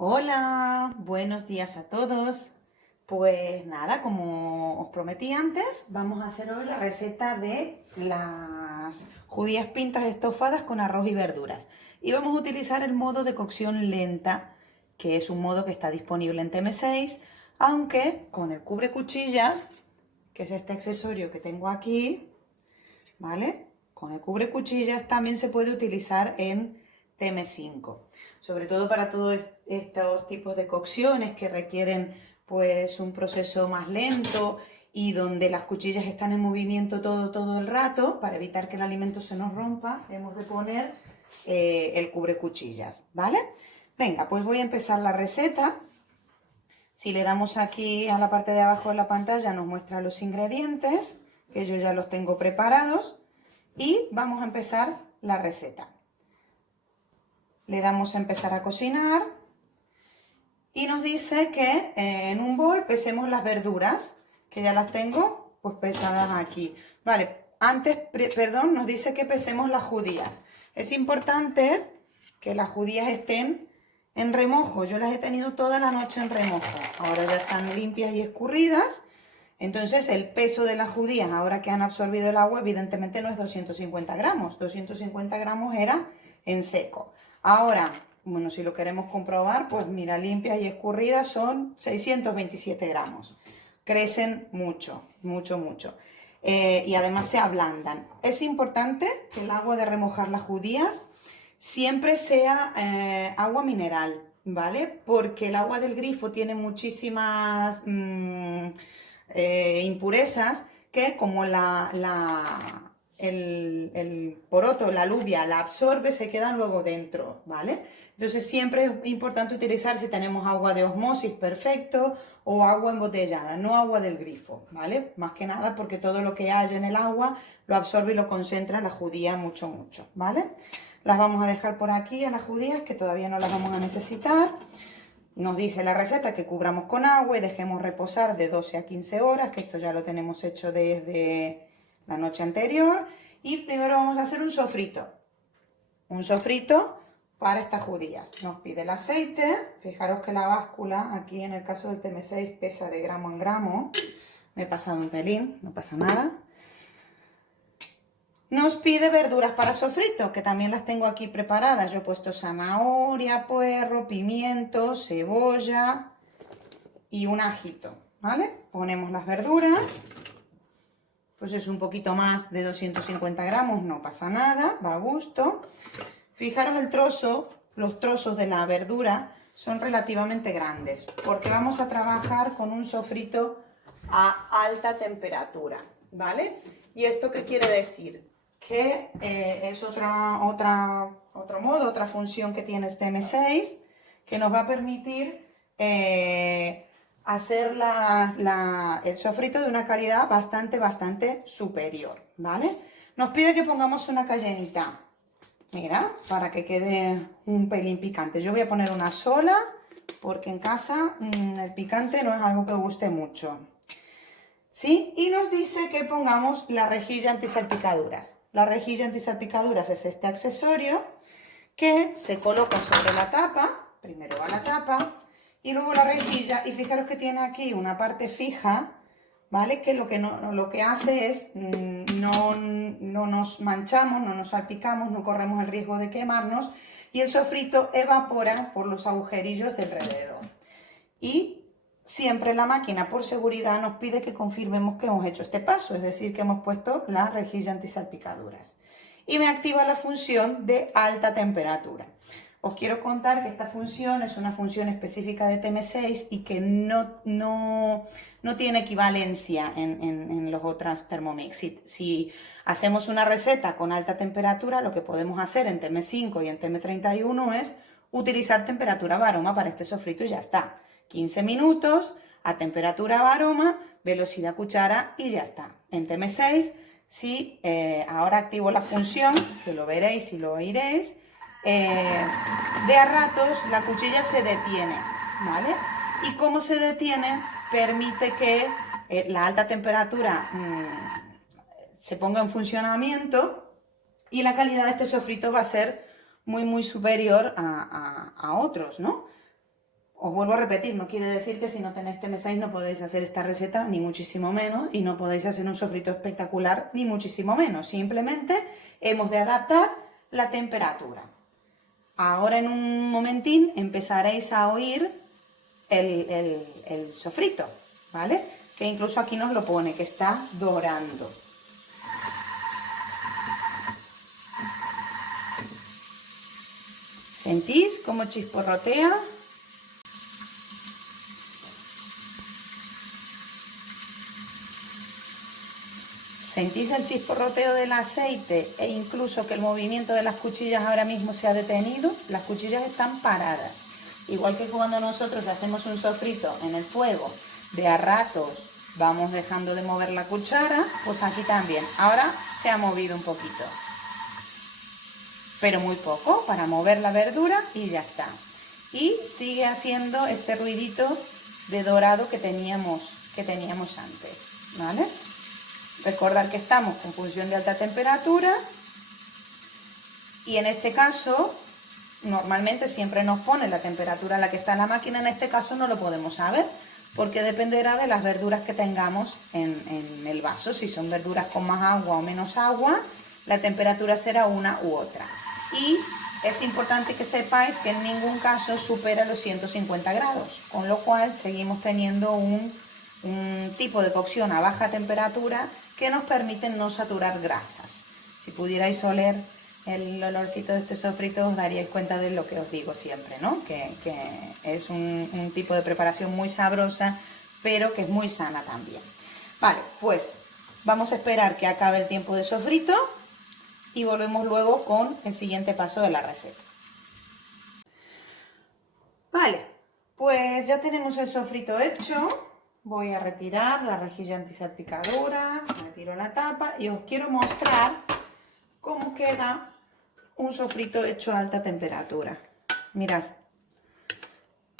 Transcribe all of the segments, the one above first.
Hola, buenos días a todos. Pues nada, como os prometí antes, vamos a hacer hoy la receta de las judías pintas estofadas con arroz y verduras. Y vamos a utilizar el modo de cocción lenta, que es un modo que está disponible en TM6, aunque con el cubre cuchillas, que es este accesorio que tengo aquí, ¿vale? Con el cubre cuchillas también se puede utilizar en TM5, sobre todo para todos estos tipos de cocciones que requieren pues un proceso más lento y donde las cuchillas están en movimiento todo el rato. Para evitar que el alimento se nos rompa, hemos de poner el cubre cuchillas, ¿vale? Venga, pues voy a empezar la receta. Si le damos aquí a la parte de abajo de la pantalla, nos muestra los ingredientes, que yo ya los tengo preparados. Y vamos a empezar la receta. Le damos a empezar a cocinar y nos dice que en un bol pesemos las verduras, que ya las tengo pues pesadas aquí. Vale, antes, perdón, nos dice que pesemos las judías. Es importante que las judías estén en remojo. Yo las he tenido toda la noche en remojo. Ahora ya están limpias y escurridas. Entonces el peso de las judías, ahora que han absorbido el agua, evidentemente no es 250 gramos. 250 gramos era en seco. Ahora, bueno, si lo queremos comprobar, pues mira, limpias y escurridas son 627 gramos. Crecen mucho, mucho. Y además se ablandan. Es importante que el agua de remojar las judías siempre sea agua mineral, ¿vale? Porque el agua del grifo tiene muchísimas impurezas que como el poroto, la alubia, la absorbe, se quedan luego dentro, ¿vale? Entonces siempre es importante utilizar, si tenemos agua de osmosis, perfecto, o agua embotellada, no agua del grifo, ¿vale? Más que nada porque todo lo que haya en el agua lo absorbe y lo concentra la judía mucho, ¿vale? Las vamos a dejar por aquí a las judías, que todavía no las vamos a necesitar. Nos dice la receta que cubramos con agua y dejemos reposar de 12 a 15 horas, que esto ya lo tenemos hecho desde la noche anterior. Y primero vamos a hacer un sofrito. Un sofrito para estas judías. Nos pide el aceite. Fijaros que la báscula, aquí en el caso del TM6, pesa de gramo en gramo. Me he pasado un pelín, no pasa nada. Nos pide verduras para sofrito, que también las tengo aquí preparadas. Yo he puesto zanahoria, puerro, pimiento, cebolla y un ajito, ¿vale? Ponemos las verduras. Pues es un poquito más de 250 gramos, no pasa nada, va a gusto. Fijaros el trozo, los trozos de la verdura son relativamente grandes, porque vamos a trabajar con un sofrito a alta temperatura, ¿vale? ¿Y esto qué quiere decir? Que es otro modo, otra función que tiene este M6, que nos va a permitir hacer el sofrito de una calidad bastante superior, ¿vale? Nos pide que pongamos una cayenita, mira, para que quede un pelín picante. Yo voy a poner una sola, porque en casa el picante no es algo que guste mucho. ¿Sí? Y nos dice que pongamos la rejilla antisalpicaduras. La rejilla antisalpicaduras es este accesorio que se coloca sobre la tapa. Primero va la tapa y luego la rejilla. Y fijaros que tiene aquí una parte fija, ¿vale? Que lo que hace es no nos manchamos, no nos salpicamos, no corremos el riesgo de quemarnos y el sofrito evapora por los agujerillos de alrededor. Y siempre la máquina, por seguridad, nos pide que confirmemos que hemos hecho este paso, es decir, que hemos puesto la rejilla antisalpicaduras. Y me activa la función de alta temperatura. Os quiero contar que esta función es una función específica de TM6 y que no tiene equivalencia en los otros Thermomix. Si hacemos una receta con alta temperatura, lo que podemos hacer en TM5 y en TM31 es utilizar temperatura Baroma para este sofrito y ya está. 15 minutos a temperatura Baroma, velocidad cuchara y ya está. En TM6, si ahora activo la función, que lo veréis y lo oiréis, de a ratos la cuchilla se detiene, ¿vale? Y como se detiene, permite que la alta temperatura se ponga en funcionamiento y la calidad de este sofrito va a ser muy superior a otros, ¿no? Os vuelvo a repetir, no quiere decir que si no tenéis TM6 no podéis hacer esta receta, ni muchísimo menos, y no podéis hacer un sofrito espectacular, ni muchísimo menos. Simplemente hemos de adaptar la temperatura. Ahora en un momentín empezaréis a oír el sofrito, ¿vale? Que incluso aquí nos lo pone, que está dorando. ¿Sentís cómo chisporrotea? ¿Sentís el chisporroteo del aceite e incluso que el movimiento de las cuchillas ahora mismo se ha detenido? Las cuchillas están paradas. Igual que cuando nosotros hacemos un sofrito en el fuego, de a ratos vamos dejando de mover la cuchara, pues aquí también. Ahora se ha movido un poquito, pero muy poco, para mover la verdura y ya está. Y sigue haciendo este ruidito de dorado que teníamos antes, ¿vale? Recordar que estamos con función de alta temperatura y en este caso normalmente siempre nos pone la temperatura a la que está la máquina. En este caso no lo podemos saber porque dependerá de las verduras que tengamos en el vaso. Si son verduras con más agua o menos agua, la temperatura será una u otra. Y es importante que sepáis que en ningún caso supera los 150 grados, con lo cual seguimos teniendo un tipo de cocción a baja temperatura que nos permite no saturar grasas. Si pudierais oler el olorcito de este sofrito os daríais cuenta de lo que os digo siempre, ¿no? Que es un tipo de preparación muy sabrosa, pero que es muy sana también. Vale, pues vamos a esperar que acabe el tiempo de sofrito y volvemos luego con el siguiente paso de la receta. Vale, pues ya tenemos el sofrito hecho. Voy a retirar la rejilla antisalpicadura, retiro la tapa y os quiero mostrar cómo queda un sofrito hecho a alta temperatura. Mirad,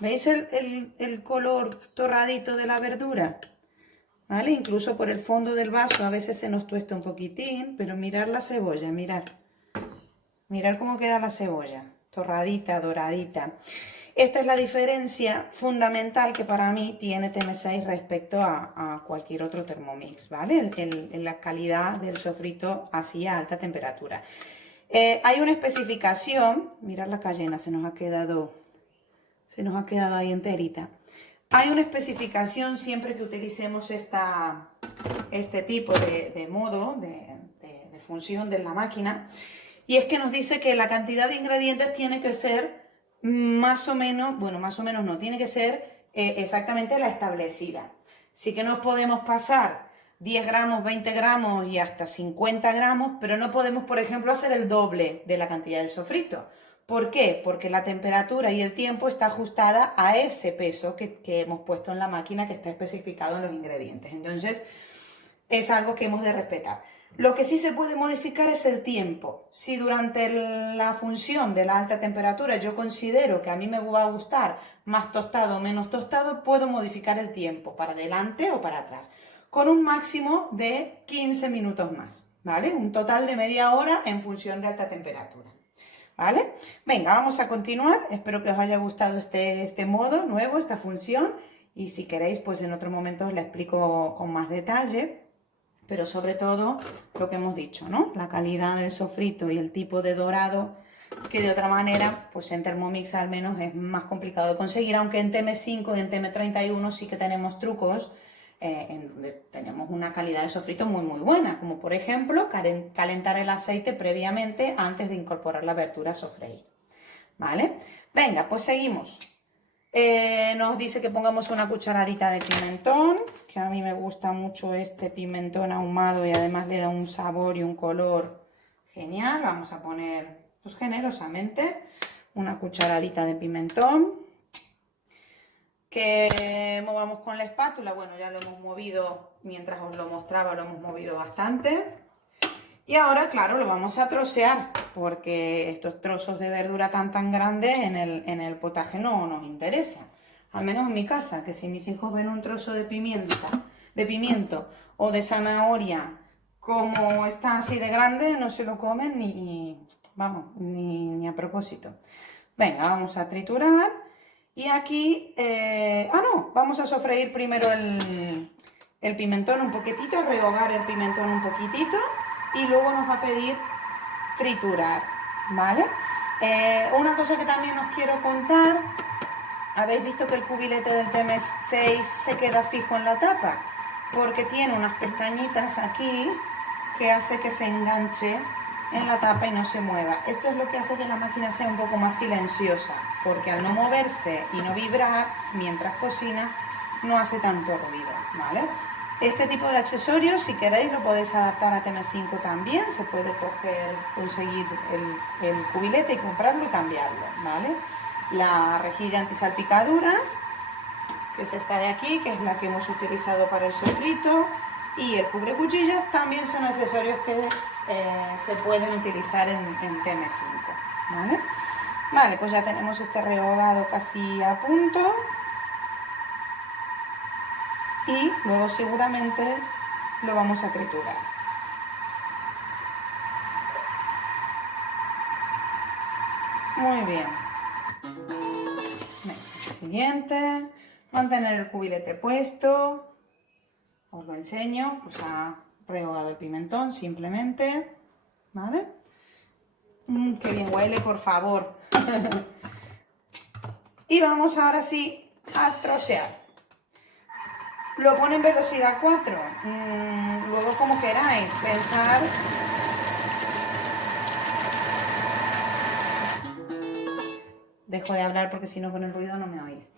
¿veis el color torradito de la verdura? ¿Vale? Incluso por el fondo del vaso a veces se nos tuesta un poquitín, pero mirad la cebolla, mirad. Mirad cómo queda la cebolla, torradita, doradita. Esta es la diferencia fundamental que para mí tiene TM6 respecto a cualquier otro Thermomix, ¿vale? En la calidad del sofrito así a alta temperatura. Hay una especificación, mirad la cayena, se nos ha quedado ahí enterita. Hay una especificación siempre que utilicemos este tipo de modo de función de la máquina, y es que nos dice que la cantidad de ingredientes tiene que ser más o menos, bueno, más o menos no, tiene que ser exactamente la establecida. Sí que nos podemos pasar 10 gramos, 20 gramos y hasta 50 gramos, pero no podemos, por ejemplo, hacer el doble de la cantidad del sofrito. ¿Por qué? Porque la temperatura y el tiempo está ajustada a ese peso que hemos puesto en la máquina, que está especificado en los ingredientes. Entonces, es algo que hemos de respetar. Lo que sí se puede modificar es el tiempo. Si durante la función de la alta temperatura yo considero que a mí me va a gustar más tostado o menos tostado, puedo modificar el tiempo para adelante o para atrás, con un máximo de 15 minutos más, ¿vale? Un total de media hora en función de alta temperatura, ¿vale? Venga, vamos a continuar. Espero que os haya gustado este modo nuevo, esta función, y si queréis, pues en otro momento os la explico con más detalle. Pero sobre todo lo que hemos dicho, ¿no? La calidad del sofrito y el tipo de dorado, que de otra manera, pues en Thermomix al menos es más complicado de conseguir, aunque en TM5 y en TM31 sí que tenemos trucos en donde tenemos una calidad de sofrito muy muy buena, como por ejemplo calentar el aceite previamente antes de incorporar la verdura a sofreír, ¿vale? Venga, pues seguimos. Nos dice que pongamos una cucharadita de pimentón, que a mí me gusta mucho este pimentón ahumado y además le da un sabor y un color genial. Vamos a poner, pues generosamente, una cucharadita de pimentón, que movamos con la espátula. Bueno, ya lo hemos movido, mientras os lo mostraba, lo hemos movido bastante. Y ahora, claro, lo vamos a trocear, porque estos trozos de verdura tan grandes en el potaje no nos interesan. Al menos en mi casa, que si mis hijos ven un trozo de pimiento o de zanahoria como está así de grande, no se lo comen ni a propósito. Venga, vamos a triturar Y aquí, no, vamos a sofreír primero el pimentón un poquitito, rehogar el pimentón un poquitito y luego nos va a pedir triturar, ¿vale? Una cosa que también os quiero contar, habéis visto que el cubilete del TM6 se queda fijo en la tapa, porque tiene unas pestañitas aquí que hace que se enganche en la tapa y no se mueva. Esto es lo que hace que la máquina sea un poco más silenciosa, porque al no moverse y no vibrar mientras cocina, no hace tanto ruido, ¿vale? Este tipo de accesorios, si queréis, lo podéis adaptar a TM5 también. Se puede conseguir el cubilete y comprarlo y cambiarlo, ¿vale? La rejilla antisalpicaduras, que es esta de aquí, que es la que hemos utilizado para el sofrito, y el cubrecuchillas también son accesorios que se pueden utilizar en TM5, ¿vale? Vale, pues ya tenemos este rehogado casi a punto. Y luego seguramente lo vamos a triturar. Muy bien. El siguiente, mantener el cubilete puesto. Os lo enseño, pues ha rehogado el pimentón simplemente, ¿vale? Qué bien huele, por favor. Y vamos ahora sí a trocear. Lo pone en velocidad 4. Luego, como queráis, pensar. Dejo de hablar porque si no con el ruido no me oís.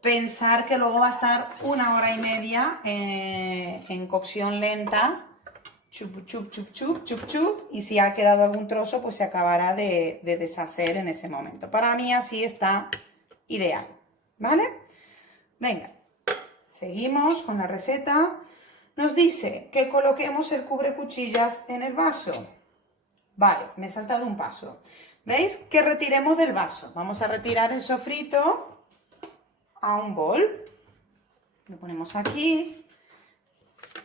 Pensar que luego va a estar 1 hora y media en cocción lenta. Chup, chup, chup, chup, chup, chup. Y si ha quedado algún trozo, pues se acabará de deshacer en ese momento. Para mí así está ideal, ¿vale? Venga. Seguimos con la receta. Nos dice que coloquemos el cubrecuchillas en el vaso. Vale, me he saltado un paso. ¿Veis? Que retiremos del vaso. Vamos a retirar el sofrito a un bol. Lo ponemos aquí,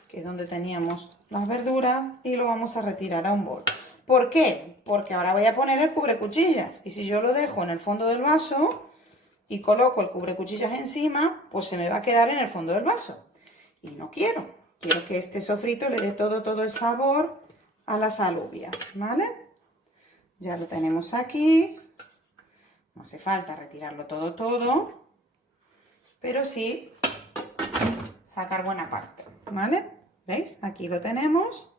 que es donde teníamos las verduras, y lo vamos a retirar a un bol. ¿Por qué? Porque ahora voy a poner el cubrecuchillas. Y si yo lo dejo en el fondo del vaso y coloco el cubrecuchillas encima, pues se me va a quedar en el fondo del vaso. Y no quiero. Quiero que este sofrito le dé todo el sabor a las alubias, ¿vale? Ya lo tenemos aquí. No hace falta retirarlo todo, pero sí sacar buena parte, ¿vale? ¿Veis? Aquí lo tenemos.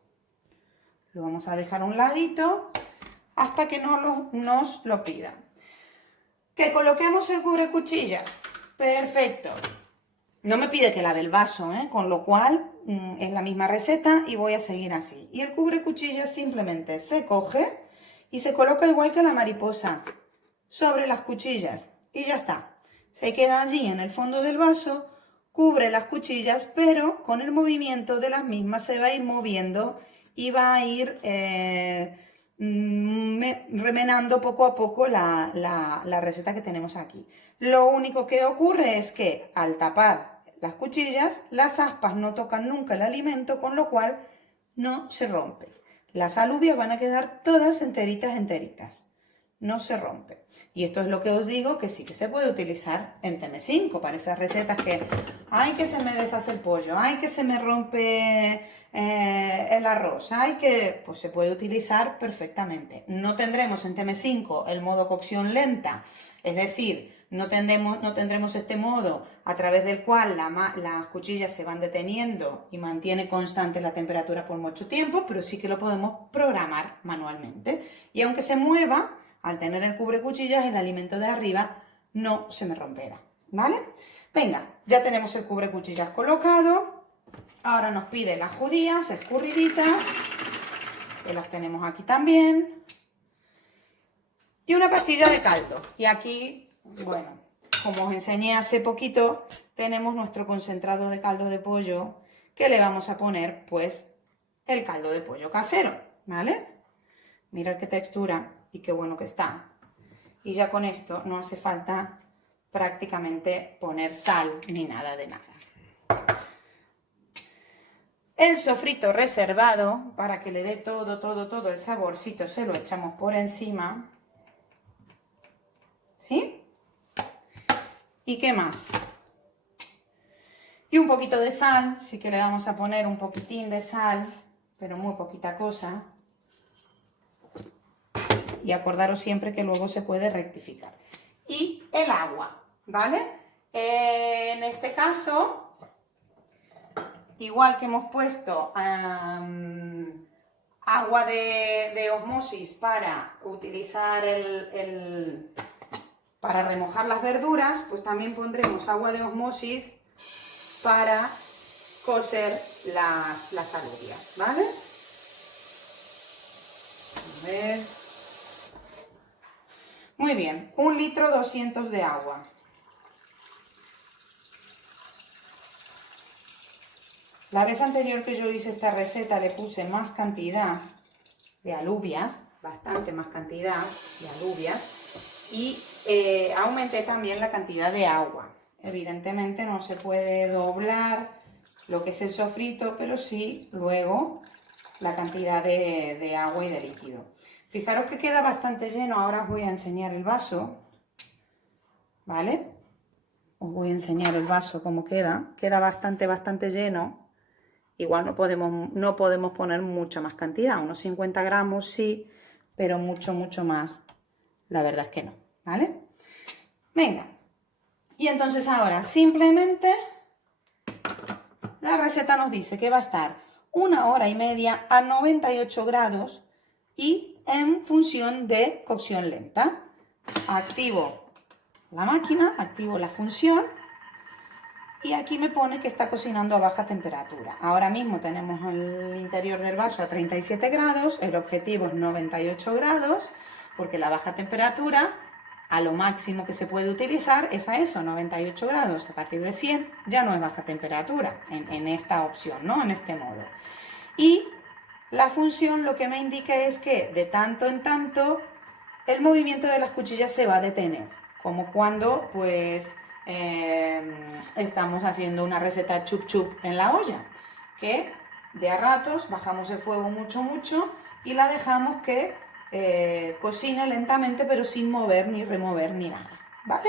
Lo vamos a dejar a un ladito hasta que nos lo pidan. Que coloquemos el cubrecuchillas. Perfecto. No me pide que lave el vaso, con lo cual es la misma receta y voy a seguir así. Y el cubrecuchillas simplemente se coge y se coloca igual que la mariposa sobre las cuchillas. Y ya está. Se queda allí en el fondo del vaso, cubre las cuchillas, pero con el movimiento de las mismas se va a ir moviendo y va a ir remenando poco a poco la receta que tenemos aquí. Lo único que ocurre es que al tapar las cuchillas, las aspas no tocan nunca el alimento, con lo cual no se rompe. Las alubias van a quedar todas enteritas. No se rompe. Y esto es lo que os digo, que sí que se puede utilizar en TM5 para esas recetas que, ay, que se me deshace el pollo, ay, que se me rompe el arroz, ay, que pues se puede utilizar perfectamente. No tendremos en TM5 el modo cocción lenta, es decir, no tendremos este modo a través del cual las cuchillas se van deteniendo y mantiene constante la temperatura por mucho tiempo, pero sí que lo podemos programar manualmente. Y aunque se mueva, al tener el cubrecuchillas, el alimento de arriba no se me romperá, ¿vale? Venga, ya tenemos el cubrecuchillas colocado. Ahora nos pide las judías escurriditas, que las tenemos aquí también. Y una pastilla de caldo. Y aquí, bueno, como os enseñé hace poquito, tenemos nuestro concentrado de caldo de pollo, que le vamos a poner, pues, el caldo de pollo casero, ¿vale? Mirad qué textura y qué bueno que está. Y ya con esto no hace falta prácticamente poner sal ni nada de nada. El sofrito reservado, para que le dé todo el saborcito, se lo echamos por encima. ¿Sí? ¿Y qué más? Y un poquito de sal, sí que le vamos a poner un poquitín de sal, pero muy poquita cosa. Y acordaros siempre que luego se puede rectificar. Y el agua, ¿vale? En este caso, igual que hemos puesto agua de osmosis para utilizar para remojar las verduras, pues también pondremos agua de osmosis para cocer las alubias, ¿vale? A ver. Muy bien, 1 litro 200 de agua. La vez anterior que yo hice esta receta le puse más cantidad de alubias, bastante más cantidad de alubias, y aumenté también la cantidad de agua. Evidentemente no se puede doblar lo que es el sofrito, pero sí luego la cantidad de agua y de líquido. Fijaros que queda bastante lleno. Ahora os voy a enseñar el vaso, ¿vale? Os voy a enseñar el vaso cómo queda. Queda bastante lleno. Igual no podemos poner mucha más cantidad, unos 50 gramos sí, pero mucho más, la verdad es que no, ¿vale? Venga, y entonces ahora simplemente la receta nos dice que va a estar 1 hora y media a 98 grados y en función de cocción lenta. Activo la máquina, activo la función. Y aquí me pone que está cocinando a baja temperatura. Ahora mismo tenemos el interior del vaso a 37 grados, el objetivo es 98 grados, porque la baja temperatura, a lo máximo que se puede utilizar, es a eso, 98 grados. A partir de 100 ya no es baja temperatura, en esta opción, ¿no? En este modo. Y la función lo que me indica es que de tanto en tanto el movimiento de las cuchillas se va a detener, como cuando pues estamos haciendo una receta chup chup en la olla, que de a ratos bajamos el fuego mucho y la dejamos que cocine lentamente, pero sin mover ni remover ni nada, ¿vale?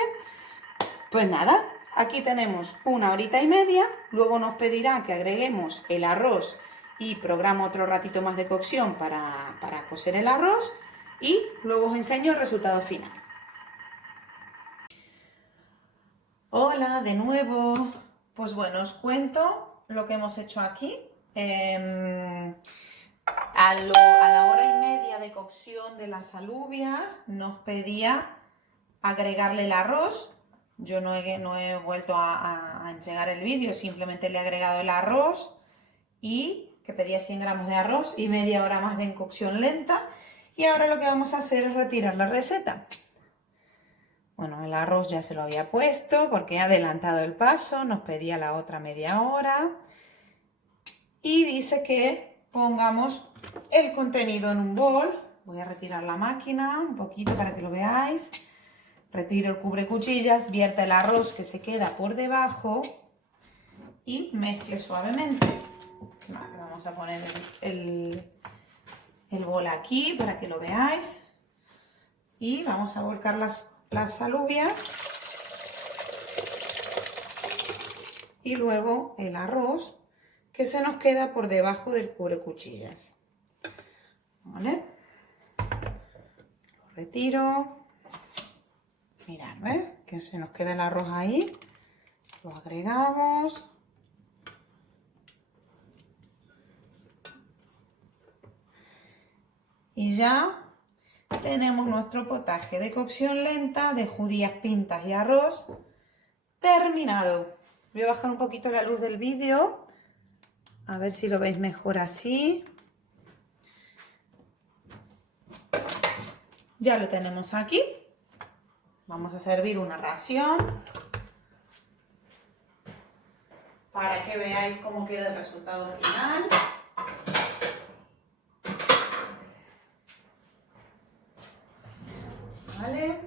Pues nada, aquí tenemos 1 horita y media, luego nos pedirá que agreguemos el arroz y programa otro ratito más de cocción para cocer el arroz y luego os enseño el resultado final. Hola, de nuevo. Pues bueno, os cuento lo que hemos hecho aquí. A la hora y media de cocción de las alubias nos pedía agregarle el arroz. Yo no he vuelto a enseñar el vídeo, simplemente le he agregado el arroz y que pedía 100 gramos de arroz y media hora más de cocción lenta. Y ahora lo que vamos a hacer es retirar la receta. Bueno, el arroz ya se lo había puesto porque he adelantado el paso, nos pedía la otra media hora. Y dice que pongamos el contenido en un bol. Voy a retirar la máquina un poquito para que lo veáis. Retiro el cubre cuchillas, vierta el arroz que se queda por debajo y mezcle suavemente. Vamos a poner el bol aquí para que lo veáis. Y vamos a volcar las alubias. Y luego el arroz que se nos queda por debajo del cubre cuchillas. ¿Vale? Lo retiro. Mirad, ¿ves? Que se nos queda el arroz ahí. Lo agregamos. Y ya tenemos nuestro potaje de cocción lenta de judías pintas y arroz terminado. Voy a bajar un poquito la luz del vídeo. A ver si lo veis mejor así. Ya lo tenemos aquí. Vamos a servir una ración para que veáis cómo queda el resultado final. ¿Vale?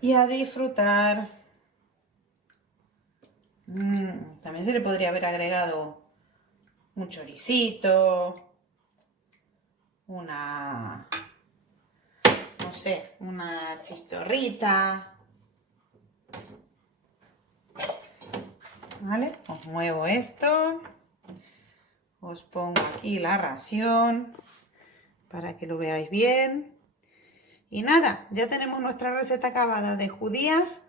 Y a disfrutar. También se le podría haber agregado un choricito, una sé, una chistorrita. ¿Vale? Os muevo esto. Os pongo aquí la ración para que lo veáis bien. Y nada, ya tenemos nuestra receta acabada de judías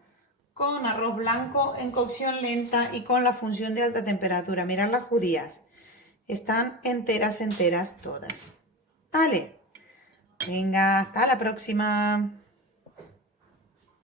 con arroz blanco en cocción lenta y con la función de alta temperatura. Mirad las judías. Están enteras todas. Vale. Venga, hasta la próxima.